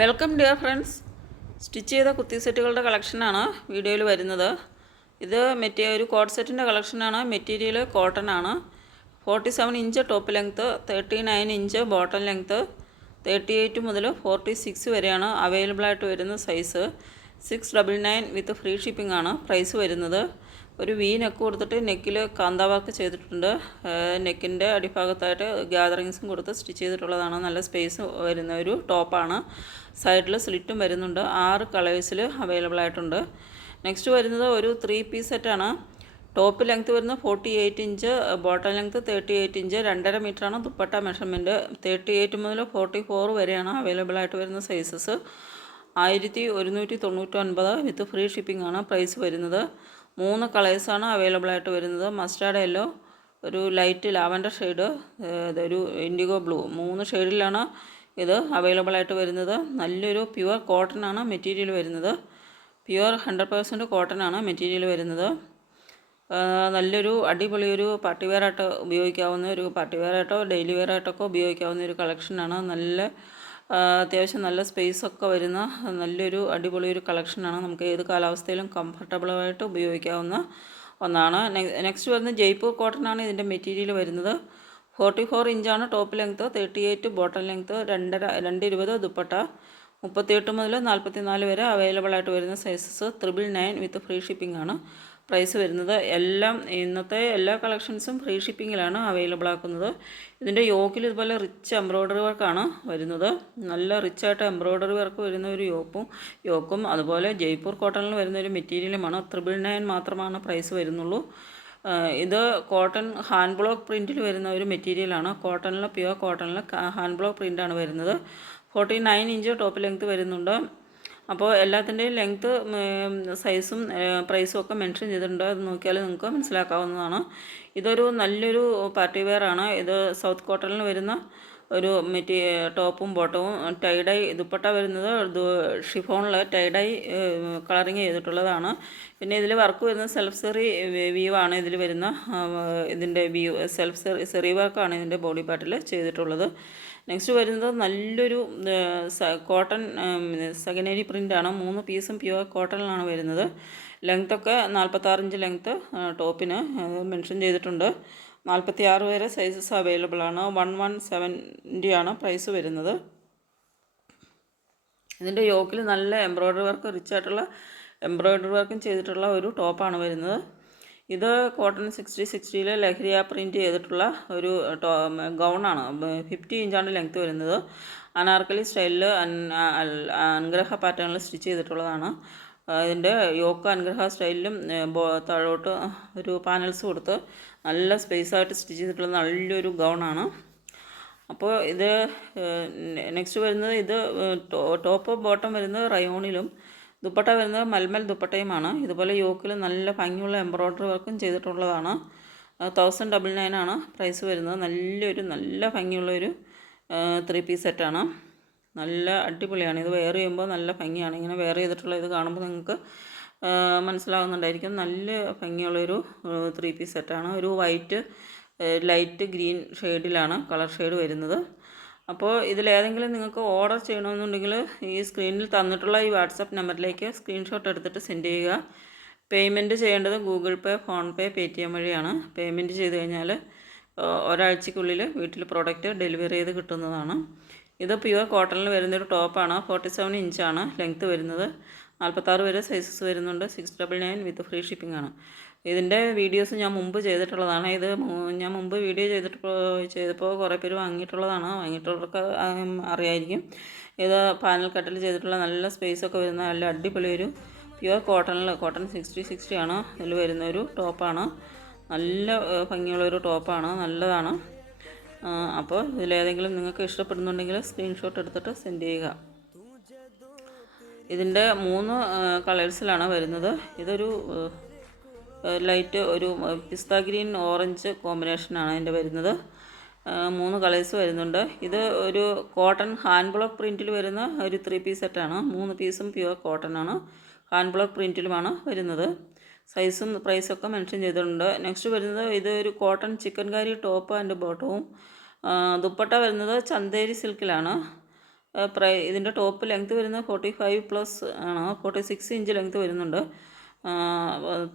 Welcome dear friends. Stitch ചെയ്ത കുത്തി സെറ്റുകളുടെ കളക്ഷനാണ് വീഡിയോയിൽ വരുന്നത്. ഇത് ഒരു കോട്ട് സെറ്റിൻ്റെ കളക്ഷനാണ്. മെറ്റീരിയൽ കോട്ടൺ ആണ്. 47 inch top length, 39 inch bottom length, 38 മുതൽ 46 വരെയാണ് അവൈലബിൾ ആയിട്ട് വരുന്ന സൈസ്. 699 വിത്ത് ഫ്രീ ഷിപ്പിംഗ് ആണ് പ്രൈസ് വരുന്നത്. ഒരു വി നെക്ക് കൊടുത്തിട്ട് നെക്കിൽ കാന്ത വർക്ക് ചെയ്തിട്ടുണ്ട്. നെക്കിൻ്റെ അടിഭാഗത്തായിട്ട് ഗ്യാതറിങ്സും കൊടുത്ത് സ്റ്റിച്ച് ചെയ്തിട്ടുള്ളതാണ്. നല്ല സ്പേസ് വരുന്ന ഒരു ടോപ്പാണ്. സൈഡിൽ സ്ലിറ്റും വരുന്നുണ്ട്. 6 കളേഴ്സിൽ അവൈലബിൾ ആയിട്ടുണ്ട്. നെക്സ്റ്റ് വരുന്നത് ഒരു 3 പീസ് സെറ്റാണ്. ടോപ്പ് ലെങ്ത്ത് വരുന്നത് 48 ഇഞ്ച്, ബോട്ടം ലെങ്ത്ത് 38 ഇഞ്ച്, 2.5 മീറ്ററാണ് ദുപ്പട്ട മെഷർമെൻറ്റ്. 38 മുതൽ 44 വരെയാണ് അവൈലബിൾ ആയിട്ട് വരുന്ന സൈസസ്. 1199 വിത്ത് ഫ്രീ ഷിപ്പിംഗ് ആണ് പ്രൈസ് വരുന്നത്. 3 കളേഴ്സാണ് അവൈലബിൾ ആയിട്ട് വരുന്നത്. മസ്റ്റാർഡ് യെല്ലോ, ഒരു ലൈറ്റ് ലാവൻഡർ ഷെയ്ഡ്, ഒരു ഇൻഡിഗോ ബ്ലൂ, 3 ഷെയ്ഡിലാണ് ഇത് അവൈലബിൾ ആയിട്ട് വരുന്നത്. നല്ലൊരു പ്യുവർ കോട്ടൺ ആണ് മെറ്റീരിയൽ വരുന്നത്. പ്യുവർ 100% കോട്ടൺ ആണ് മെറ്റീരിയൽ വരുന്നത്. നല്ലൊരു അടിപൊളി ഒരു പാർട്ടി വെയർ ആയിട്ട് ഉപയോഗിക്കാവുന്ന ഒരു പാർട്ടി വെയർ ആയിട്ടോ ഡെയിലി വെയർ ആയിട്ടൊക്കെ ഉപയോഗിക്കാവുന്ന ഒരു കളക്ഷനാണ്. അത്യാവശ്യം നല്ല സ്പേസൊക്കെ വരുന്ന നല്ലൊരു അടിപൊളി ഒരു കളക്ഷനാണ്. നമുക്ക് ഏത് കാലാവസ്ഥയിലും കംഫർട്ടബിളായിട്ട് ഉപയോഗിക്കാവുന്ന ഒന്നാണ്. നെക്സ്റ്റ് വരുന്നത് ജയ്പൂർ കോട്ടൺ ആണ് ഇതിൻ്റെ മെറ്റീരിയൽ വരുന്നത്. 44 ഇഞ്ചാണ് top length, 38 bottom length, 220 dupatta, 38 മുതൽ 44 വരെ അവൈലബിൾ ആയിട്ട് വരുന്ന സൈസസ്. 999 വിത്ത് ഫ്രീ ഷിപ്പിംഗ് ആണ് പ്രൈസ് വരുന്നത്. ഇന്നത്തെ എല്ലാ കളക്ഷൻസും ഫ്രീ ഷിപ്പിങ്ങിലാണ് അവൈലബിൾ ആക്കുന്നത്. ഇതിൻ്റെ യോക്കിൽ ഇതുപോലെ റിച്ച് എംബ്രോയ്ഡറി വർക്കാണ് വരുന്നത്. നല്ല റിച്ചായിട്ട് എംബ്രോയ്ഡറി വർക്ക് വരുന്ന ഒരു യോക്കും അതുപോലെ ജയ്പൂർ കോട്ടണിൽ വരുന്ന ഒരു മെറ്റീരിയലുമാണ്. 999 മാത്രമാണ് പ്രൈസ് വരുന്നുള്ളൂ. ഇത് കോട്ടൺ ഹാൻഡ് ബ്ലോക്ക് പ്രിൻറ്റിൽ വരുന്ന ഒരു മെറ്റീരിയലാണ്. കോട്ടണിൽ പ്യുവർ കോട്ടണിൽ ഹാൻഡ് ബ്ലോക്ക് പ്രിൻ്റാണ് വരുന്നത്. 49 ഇഞ്ച് ടോപ്പ് ലെങ്ത്ത് വരുന്നുണ്ട്. അപ്പോൾ എല്ലാത്തിൻ്റെയും ലെങ്ത്ത്, സൈസും പ്രൈസും ഒക്കെ മെൻഷൻ ചെയ്തിട്ടുണ്ട്. അത് നോക്കിയാൽ നിങ്ങൾക്ക് മനസ്സിലാക്കാവുന്നതാണ്. ഇതൊരു നല്ലൊരു പാർട്ടി വെയർ ആണ്. ഇത് സൗത്ത് കോട്ടണിൽ വരുന്ന ഒരു ടോപ്പും ബോട്ടവും ടൈഡൈ ദുപ്പട്ട വരുന്നത് ഷിഫോണിൽ ടൈഡൈ കളറിങ് ചെയ്തിട്ടുള്ളതാണ്. പിന്നെ ഇതിൽ വർക്ക് വരുന്ന സെൽഫ് വീവ് ആണ് ഇതിൽ വരുന്ന. ഇതിൻ്റെ സെറി വർക്കാണ് ഇതിൻ്റെ ബോഡി പാർട്ടിൽ ചെയ്തിട്ടുള്ളത്. നെക്സ്റ്റ് വരുന്നത് നല്ലൊരു കോട്ടൺ സെക്കൻഡറി പ്രിൻ്റാണ്. 3 പീസും പ്യുവർ കോട്ടണിലാണ് വരുന്നത്. ലെങ്ത്തൊക്കെ 46 ഇഞ്ച് ലെങ്ത്ത് ടോപ്പിന് മെൻഷൻ ചെയ്തിട്ടുണ്ട്. 46 വരെ സൈസസ് അവൈലബിൾ ആണ്. 1170 ആണ് പ്രൈസ് വരുന്നത്. ഇതിൻ്റെ യോക്കിൽ നല്ല എംബ്രോയ്ഡറി വർക്ക്, റിച്ചായിട്ടുള്ള എംബ്രോയ്ഡറി വർക്കും ചെയ്തിട്ടുള്ള ഒരു ടോപ്പാണ് വരുന്നത്. ഇത് കോട്ടൺ 60-60 ലഹരിയ പ്രിൻറ്റ് ചെയ്തിട്ടുള്ള ഒരു ഗൗണാണ്. 50 ഇഞ്ചാണ് ലെങ്ത്ത് വരുന്നത്. അനാർക്കലി സ്റ്റൈലിൽ അനുഗ്രഹ പാറ്റേണിൽ സ്റ്റിച്ച് ചെയ്തിട്ടുള്ളതാണ്. ഇതിൻ്റെ യോക്ക് അനുഗ്രഹ സ്റ്റൈലിലും താഴോട്ട് ഒരു പാനൽസ് കൊടുത്ത് നല്ല സ്പേസായിട്ട് സ്റ്റിച്ച് ചെയ്തിട്ടുള്ള നല്ലൊരു ഗൗണാണ്. അപ്പോൾ ഇത് നെക്സ്റ്റ് വരുന്നത് ഇത് ടോപ്പ് ബോട്ടം വരുന്നത് റയോണിലും ദുപ്പട്ട വരുന്നത് മൽമൽ ദുപ്പട്ടയുമാണ്. ഇതുപോലെ യോക്കിൽ നല്ല ഭംഗിയുള്ള എംബ്രോയ്ഡറി വർക്കും ചെയ്തിട്ടുള്ളതാണ്. 1099 ആണ് പ്രൈസ് വരുന്നത്. നല്ല ഭംഗിയുള്ളൊരു 3 പീസ് സെറ്റാണ്. നല്ല അടിപൊളിയാണ്. ഇത് വെയർ ചെയ്യുമ്പോൾ നല്ല ഭംഗിയാണ്. ഇങ്ങനെ വെയർ ചെയ്തിട്ടുള്ള ഇത് കാണുമ്പോൾ നിങ്ങൾക്ക് മനസ്സിലാകുന്നുണ്ടായിരിക്കും. നല്ല ഭംഗിയുള്ളൊരു 3 പീസ് സെറ്റാണ്. ഒരു വൈറ്റ് ലൈറ്റ് ഗ്രീൻ ഷെയ്ഡിലാണ് കളർ ഷെയ്ഡ് വരുന്നത്. അപ്പോൾ ഇതിലേതെങ്കിലും നിങ്ങൾക്ക് ഓർഡർ ചെയ്യണമെന്നുണ്ടെങ്കിൽ ഈ സ്ക്രീനിൽ തന്നിട്ടുള്ള ഈ വാട്സപ്പ് നമ്പറിലേക്ക് സ്ക്രീൻഷോട്ട് എടുത്തിട്ട് സെൻഡ് ചെയ്യുക. പേയ്മെൻറ്റ് ചെയ്യേണ്ടത് ഗൂഗിൾ പേ, ഫോൺ പേ, പേടിഎം വഴിയാണ്. പേയ്മെൻറ്റ് ചെയ്ത് കഴിഞ്ഞാൽ ഒരാഴ്ചയ്ക്കുള്ളിൽ വീട്ടിൽ പ്രോഡക്റ്റ് ഡെലിവറി ചെയ്ത് കിട്ടുന്നതാണ്. ഇത് പ്യുവർ കോട്ടണിൽ വരുന്നൊരു ടോപ്പാണ്. 47 ഇഞ്ചാണ് ലെങ്ത്ത് വരുന്നത്. 46 വരെ സൈസസ് വരുന്നുണ്ട്. 699 വിത്ത് ഫ്രീ ഷിപ്പിംഗ് ആണ്. ഇതിൻ്റെ വീഡിയോസ് ഞാൻ മുമ്പ് ചെയ്തിട്ടുള്ളതാണ്. ഇത് ഞാൻ മുമ്പ് വീഡിയോ ചെയ്തപ്പോൾ കുറേ പേര് വാങ്ങിയിട്ടുള്ളവർക്ക് അറിയായിരിക്കും. ഇത് പാനൽ കട്ടിൽ ചെയ്തിട്ടുള്ള നല്ല സ്പേസൊക്കെ വരുന്ന നല്ല അടിപൊളി ഒരു പ്യുവർ കോട്ടൺ 60-60 ആണ് ഇതിൽ വരുന്ന ഒരു ടോപ്പാണ്. നല്ല ഭംഗിയുള്ളൊരു ടോപ്പാണ്, നല്ലതാണ്. അപ്പോൾ ഇതിലേതെങ്കിലും നിങ്ങൾക്ക് ഇഷ്ടപ്പെടുന്നുണ്ടെങ്കിൽ സ്ക്രീൻഷോട്ട് എടുത്തിട്ട് സെൻഡ് ചെയ്യുക. ഇതിൻ്റെ 3 കളേഴ്സിലാണ് വരുന്നത്. ഇതൊരു ലൈറ്റ് ഒരു പിസ്ത ഗ്രീൻ ഓറഞ്ച് കോമ്പിനേഷനാണ് ഇതിൻ്റെ വരുന്നത്. 3 കളേഴ്സ് വരുന്നുണ്ട്. ഇത് ഒരു കോട്ടൺ ഹാൻഡ് ബ്ലോക്ക് പ്രിൻറ്റിൽ വരുന്ന ഒരു 3 പീസ് സെറ്റാണ്. 3 പീസും പ്യുവർ കോട്ടൺ ആണ്. ഹാൻഡ് ബ്ലോക്ക് പ്രിൻറ്റിലുമാണ് വരുന്നത്. സൈസും പ്രൈസൊക്കെ മെൻഷൻ ചെയ്തിട്ടുണ്ട്. നെക്സ്റ്റ് വരുന്നത് ഇത് ഒരു കോട്ടൺ ചിക്കൻകാരി ടോപ്പ് ആൻഡ് ബോട്ടവും. ദുപ്പട്ട വരുന്നത് ചന്തേരി സിൽക്കിലാണ്. ഇതിൻ്റെ ടോപ്പ് ലെങ്ത്ത് വരുന്നത് 45 പ്ലസ് ആണ്, 46 ഇഞ്ച് ലെങ്ത്ത് വരുന്നുണ്ട്.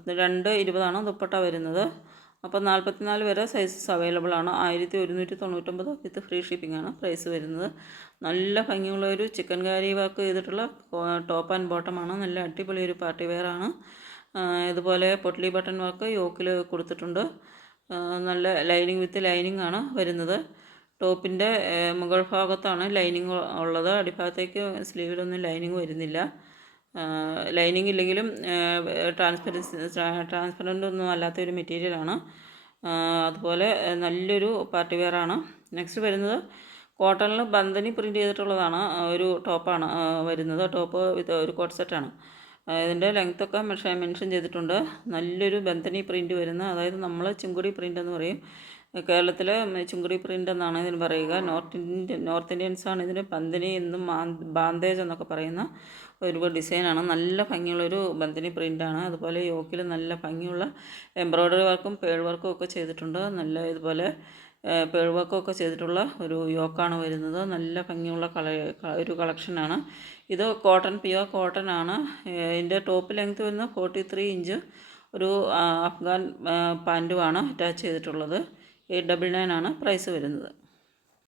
2.20 ദുപ്പട്ട വരുന്നത്. അപ്പോൾ 44 വരെ സൈസസ് അവൈലബിൾ ആണ്. 1199 വിത്ത് ഫ്രീ ഷിപ്പിംഗ് ആണ് പ്രൈസ് വരുന്നത്. നല്ല ഭംഗിയുള്ള ഒരു ചിക്കൻ കാരി വർക്ക് ചെയ്തിട്ടുള്ള ടോപ്പ് ആൻഡ് ബോട്ടമാണ്. നല്ല അടിപൊളി ഒരു പാർട്ടി വെയർ ആണ്. ഇതുപോലെ പൊട്ട്ലി ബട്ടൺ വർക്ക് യോക്കിൽ കൊടുത്തിട്ടുണ്ട്. നല്ല ലൈനിങ് വിത്ത് ലൈനിങ് ആണ് വരുന്നത്. ടോപ്പിൻ്റെ മുകൾ ഭാഗത്താണ് ലൈനിങ് ഉള്ളത്. അടിഭാഗത്തേക്ക് സ്ലീവിലൊന്നും ലൈനിങ് വരുന്നില്ല. ലൈനിങ് ഇല്ലെങ്കിലും ട്രാൻസ്പെറൻ്റ് ഒന്നും അല്ലാത്തൊരു മെറ്റീരിയലാണ്. അതുപോലെ നല്ലൊരു പാർട്ടി വെയറാണ്. നെക്സ്റ്റ് വരുന്നത് കോട്ടണിൽ ബന്ദനി പ്രിൻറ്റ് ചെയ്തിട്ടുള്ളതാണ്. ഒരു ടോപ്പാണ് വരുന്നത്. ടോപ്പ് വിത്ത് ഒരു കോട്ട് സെറ്റാണ്. ഇതിൻ്റെ ലെങ്ത്തൊക്കെ മെൻഷൻ ചെയ്തിട്ടുണ്ട്. നല്ലൊരു ബന്ദനി പ്രിൻറ്റ് വരുന്ന, അതായത് നമ്മൾ ചിങ്കുടി പ്രിൻ്റ് എന്ന് പറയും. കേരളത്തിൽ ചുങ്കുടി പ്രിൻ്റ് എന്നാണ് ഇതിന് പറയുക. നോർത്ത് ഇന്ത്യൻസാണ് ഇതിന് ബന്ദനി എന്നും ബാന്തേജ് എന്നൊക്കെ പറയുന്ന ഒരു ഡിസൈനാണ്. നല്ല ഭംഗിയുള്ളൊരു ബന്ദനി പ്രിൻ്റാണ്. അതുപോലെ യോക്കിൽ നല്ല ഭംഗിയുള്ള എംബ്രോയ്ഡറി വർക്കും പേൾ വർക്കും ഒക്കെ ചെയ്തിട്ടുണ്ട്. നല്ല ഇതുപോലെ പേൾ വർക്കും ഒക്കെ ചെയ്തിട്ടുള്ള ഒരു യോക്കാണ് വരുന്നത്. നല്ല ഭംഗിയുള്ള ഒരു കളക്ഷനാണ് ഇത്. പ്യുവർ കോട്ടൺ ആണ്. ഇതിൻ്റെ ടോപ്പ് ലെങ്ത്ത് വരുന്നത് 43 ഇഞ്ച്. ഒരു അഫ്ഗാൻ പാൻറ്റുമാണ് അറ്റാച്ച് ചെയ്തിട്ടുള്ളത്. 899 ആണ് പ്രൈസ് വരുന്നത്.